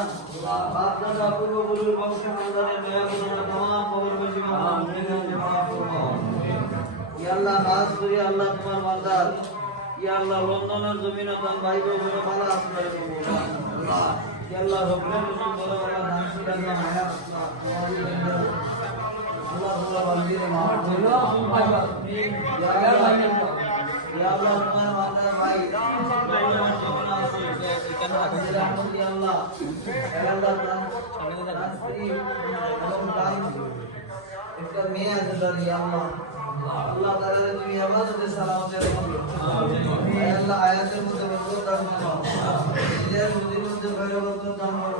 बाप दादा पूर्व गुरु वंश खानदान दया करो तमाम कब्र में जीवन माफ फरमाओ या अल्लाह नाज करी अल्लाह तुम्हार बंदा या अल्लाह लंदনের জমিনে তান ভাই বোনেরা ভালো আছেন আল্লাহ या अल्लाह রব্বুল রসুল বড় বড় ধানসি আল্লাহ মায়া আল্লাহ আল্লাহ বন্দিরে মাফ করো या अल्लाह तुम्हार बंदा भाई লন্ডনের জমিনে আছে এখানে হাজির আহমদ या अल्लाह या अल्लाह নাজ করি এবং টাইম একটা মেয়ে আছে या अल्लाह আল্লাহ তাআলা তুমি আমাদের সালামতে রাখো আল্লাহ আয়াতের মধ্যে বরকত দান করো নিজের মধ্যে বরকত দান করো